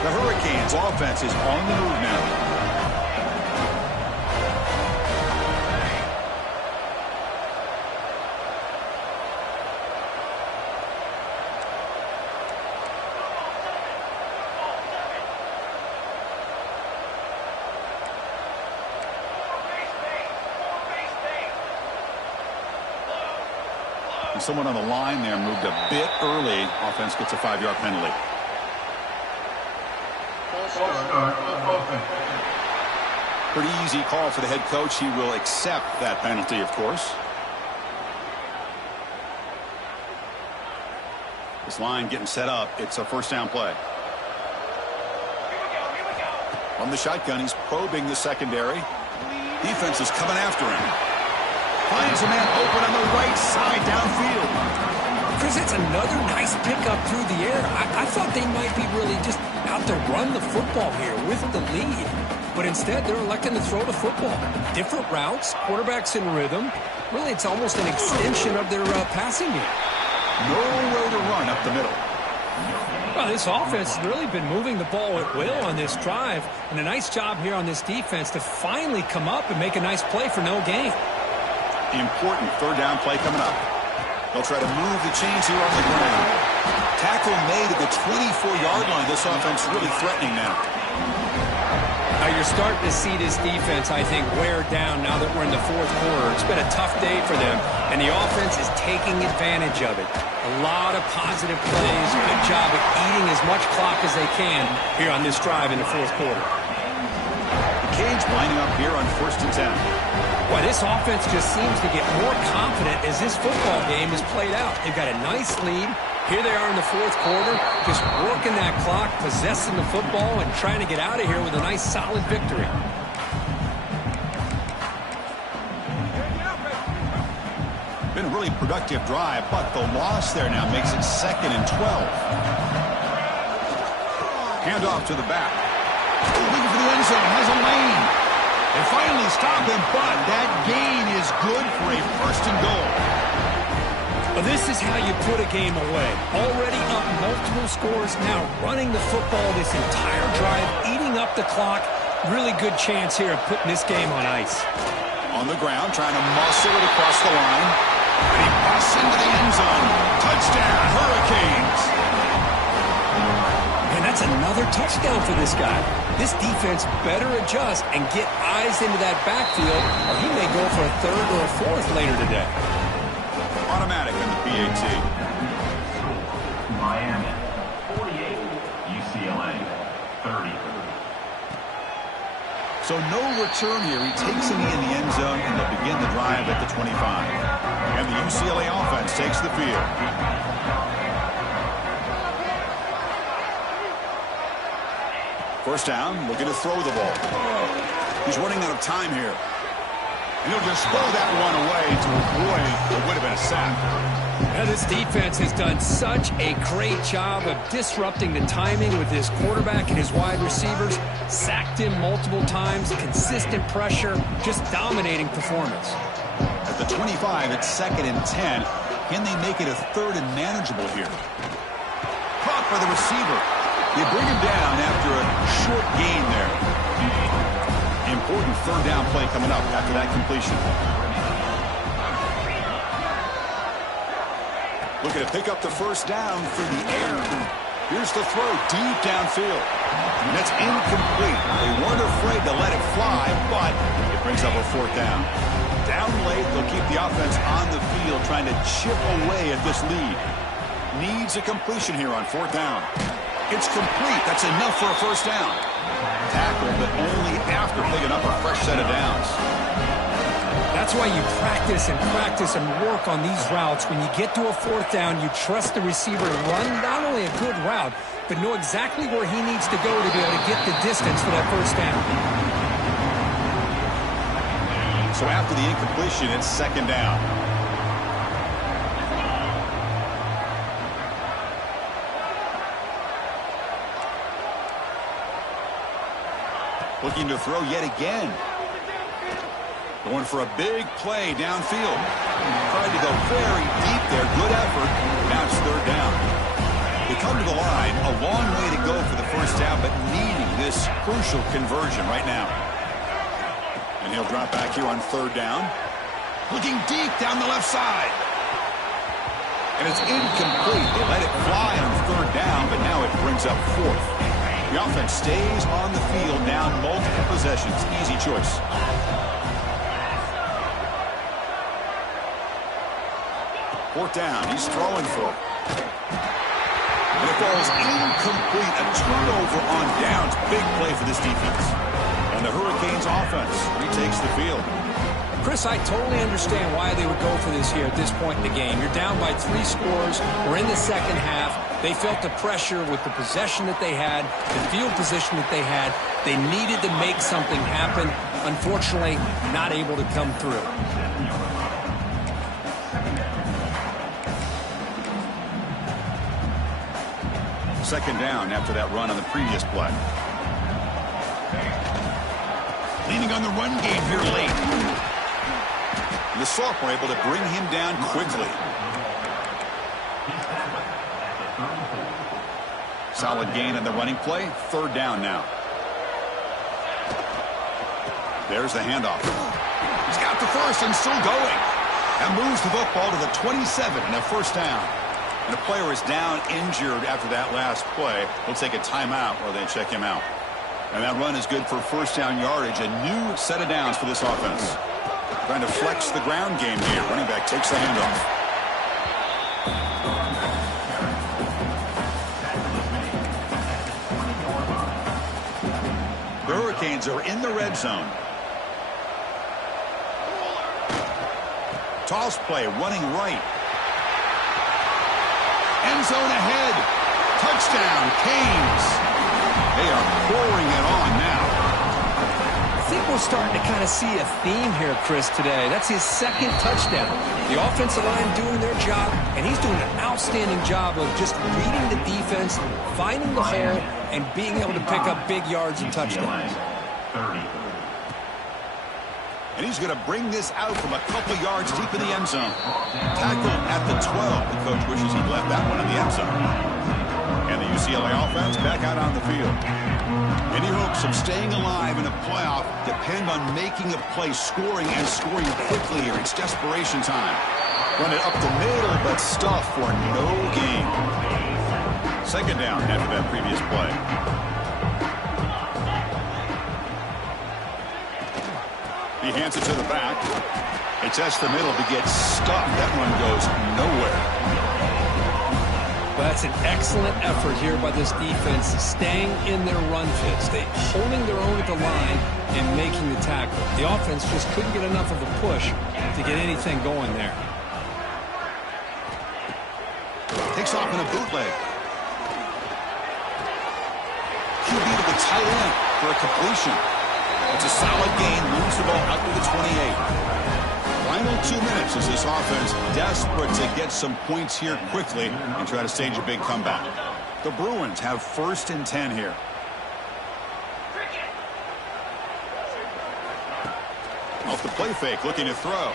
The Hurricanes' offense is on the move now. Someone on the line there moved a bit early. Offense gets a 5-yard penalty. Pretty easy call for the head coach. He will accept that penalty, of course. This line getting set up. It's a first down play. On the shotgun, he's probing the secondary. Defense is coming after him. Finds a man open on the right side downfield. Chris, it's another nice pickup through the air. I thought they might be really just out to run the football here with the lead. But instead, they're electing to throw the football. Different routes, quarterbacks in rhythm. Really, it's almost an extension of their passing game. Nowhere to run up the middle. Well, this offense has really been moving the ball at will on this drive. And a nice job here on this defense to finally come up and make a nice play for no gain. Important third down play coming up. They'll try to move the chains here on the ground. Tackle made at the 24-yard line. This offense really threatening now. Now you're starting to see this defense, I think, wear down now that we're in the fourth quarter. It's been a tough day for them, and the offense is taking advantage of it. A lot of positive plays. Good job at eating as much clock as they can here on this drive in the fourth quarter. The Canes lining up here on 1st and 10. Boy, this offense just seems to get more confident as this football game is played out. They've got a nice lead. Here they are in the fourth quarter, just working that clock, possessing the football, and trying to get out of here with a nice, solid victory. Been a really productive drive, but the loss there now makes it 2nd and 12. Hand off to the back. Looking for the end zone, has a lane. They finally stop him, but that gain is good for a 1st and goal. Well, this is how you put a game away. Already up multiple scores, now running the football this entire drive, eating up the clock. Really good chance here of putting this game on ice. On the ground, trying to muscle it across the line. And he busts into the end zone. Touchdown, Hurricanes. And that's another touchdown for this guy. This defense better adjust and get eyes into that backfield, or he may go for a 3rd or a 4th later today. Automatic in the PAT. Miami, 48. UCLA, 30. So no return here. He takes a knee in the end zone, and they'll begin the drive at the 25. And the UCLA offense takes the field. First down, looking to throw the ball. He's running out of time here. And he'll just throw that one away to avoid what would have been a sack. Now this defense has done such a great job of disrupting the timing with his quarterback and his wide receivers. Sacked him multiple times, consistent pressure, just dominating performance. At the 25, it's 2nd and 10. Can they make it a 3rd and manageable here? Caught by the receiver. They bring him down after a short gain there. Important 3rd down play coming up after that completion. Looking to pick up the first down through the air. Here's the throw deep downfield. And that's incomplete. They weren't afraid to let it fly, but it brings up a fourth down. Down late, they'll keep the offense on the field trying to chip away at this lead. Needs a completion here on fourth down. It's complete. That's enough for a first down. Tackle, but only after picking up a fresh set of downs. That's why you practice and work on these routes. When you get to a fourth down, you trust the receiver to run not only a good route, but know exactly where he needs to go to be able to get the distance for that first down. So after the incompletion, it's second down. Looking to throw yet again. Going for a big play downfield. Tried to go very deep there. Good effort. Now it's third down. They come to the line. A long way to go for the first down, but needing this crucial conversion right now. And he'll drop back here on third down. Looking deep down the left side. And it's incomplete. They let it fly on third down, but now it brings up fourth. The offense stays on the field, down multiple possessions. Easy choice. Fourth down. He's throwing for it. And it falls incomplete. A turnover on downs. Big play for this defense. And the Hurricanes offense retakes the field. Chris, I totally understand why they would go for this here at this point in the game. You're down by 3 scores. We're in the second half. They felt the pressure with the possession that they had, the field position that they had. They needed to make something happen. Unfortunately, not able to come through. Second down after that run on the previous play. Leaning on the run game here late. The sophomore able to bring him down quickly. Solid gain on the running play. Third down now. There's the handoff. He's got the first and still going. And moves the football to the 27 and a first down. And a player is down injured after that last play. We'll take a timeout while they check him out. And that run is good for first down yardage. A new set of downs for this offense. Trying to flex the ground game here. Running back takes the handoff. The Hurricanes are in the red zone. Toss play running right. End zone ahead. Touchdown, Canes. They are pouring it on now. I think we're starting to kind of see a theme here, Chris, today. That's his second touchdown. The offensive line doing their job, and he's doing an outstanding job of just reading the defense, finding the hole, and being able to pick up big yards and touchdowns. 30. And he's going to bring this out from a couple yards deep in the end zone. Tackled at the 12. The coach wishes he'd left that one in the end zone. And the UCLA offense back out on the field. Any hopes of staying alive in a playoff depend on making a play, scoring and scoring quickly here. It's desperation time. Run it up the middle, but stuff for no gain. Second down after that previous play. He hands it to the back. He tests the middle to get stuffed. That one goes nowhere. Well, that's an excellent effort here by this defense, staying in their run fits. They holding their own at the line and making the tackle. The offense just couldn't get enough of a push to get anything going there. Takes off in a bootleg. QB to the tight end for a completion. It's a solid gain, moves the ball out to the 28. Final 2 minutes as this offense desperate to get some points here quickly and try to stage a big comeback. The Bruins have first and 10 here. Off the play fake, looking to throw.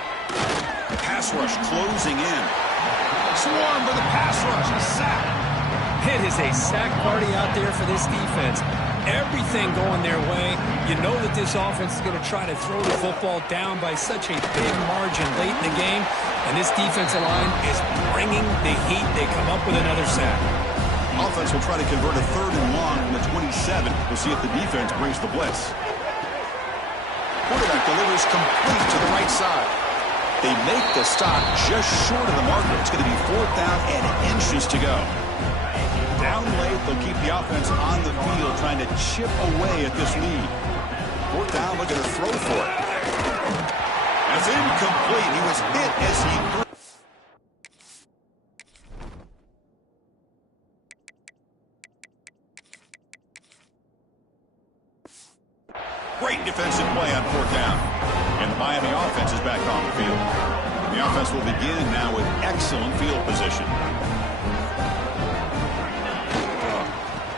Pass rush closing in. Swarm for the pass rush, a sack. It is a sack party out there for this defense. Everything going their way. You know that this offense is going to try to throw the football down by such a big margin late in the game. And this defensive line is bringing the heat. They come up with another sack. Offense offense will try to convert a 3rd and long from the 27. We'll see if the defense brings the blitz. Quarterback delivers complete to the right side. They make the stop just short of the marker. It's going to be 4th down and inches to go. Down late, they'll keep the offense on the field trying to chip away at this lead. 4th down, looking to throw for it. That's incomplete. He was hit as he threw. Great defensive play on 4th down. And the Miami offense is back on the field. The offense will begin now with excellent field position.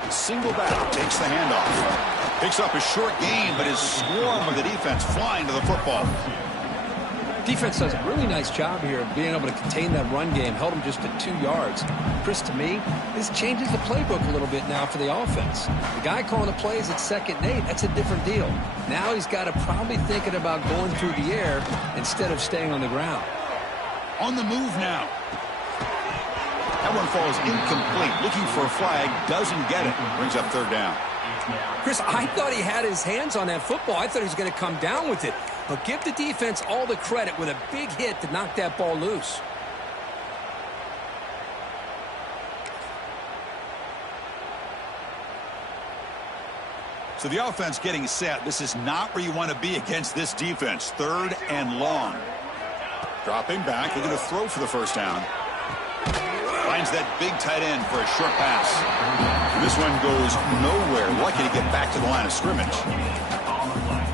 Single back takes the handoff. Picks up a short gain, but his swarm of the defense flying to the football. Defense does a really nice job here of being able to contain that run game. Held him just at 2 yards. Chris, to me, this changes the playbook a little bit now for the offense. The guy calling the plays at 2nd and 8, that's a different deal. Now he's got to probably thinking about going through the air instead of staying on the ground. On the move now. That one falls incomplete. Looking for a flag, doesn't get it. Brings up 3rd down. Chris, I thought he had his hands on that football. I thought he was going to come down with it. But give the defense all the credit with a big hit to knock that ball loose. So the offense getting set. This is not where you want to be against this defense. 3rd and long. Dropping back, looking to throw for the 1st down. Finds that big tight end for a short pass. And this one goes nowhere. Lucky to get back to the line of scrimmage.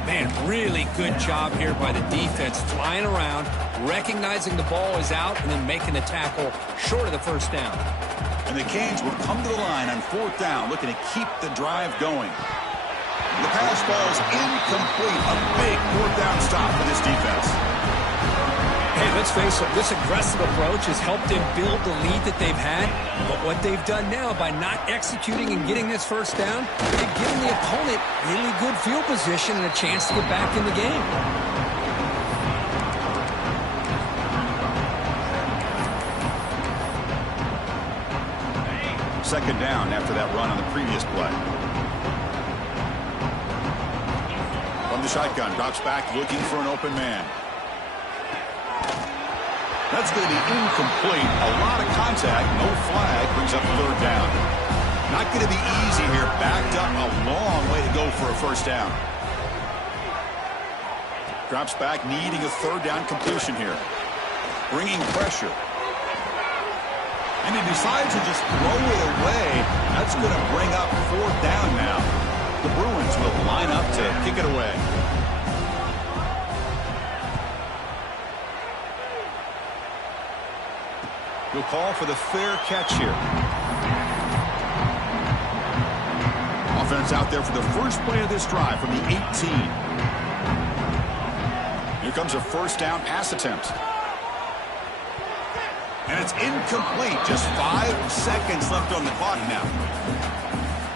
Man, really good job here by the defense. Flying around, recognizing the ball is out, and then making the tackle short of the 1st down. And the Canes will come to the line on 4th down, looking to keep the drive going. The pass falls incomplete. A big 4th down stop for this defense. Hey, let's face it, this aggressive approach has helped them build the lead that they've had. But what they've done now by not executing and getting this 1st down, they've given the opponent really good field position and a chance to get back in the game. 2nd down after that run on the previous play. From the shotgun, drops back looking for an open man. That's going to be incomplete. A lot of contact, no flag, brings up 3rd down. Not going to be easy here. Backed up a long way to go for a 1st down. Drops back, needing a 3rd down completion here. Bringing pressure. And he decides to just throw it away. That's going to bring up 4th down now. The Bruins will line up to kick it away. He'll call for the fair catch here. Offense out there for the first play of this drive from the 18. Here comes a 1st down pass attempt. And it's incomplete. Just 5 seconds left on the clock now.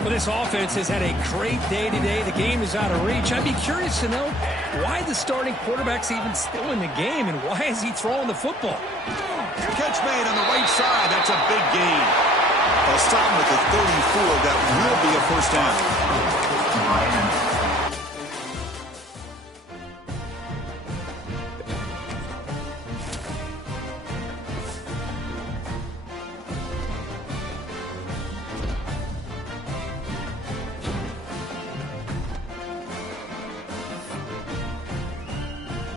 Well, this offense has had a great day today. The game is out of reach. I'd be curious to know why the starting quarterback's even still in the game and why is he throwing the football? Catch made on the right side. That's a big gain. They'll stop him at the 34. That will be a 1st down.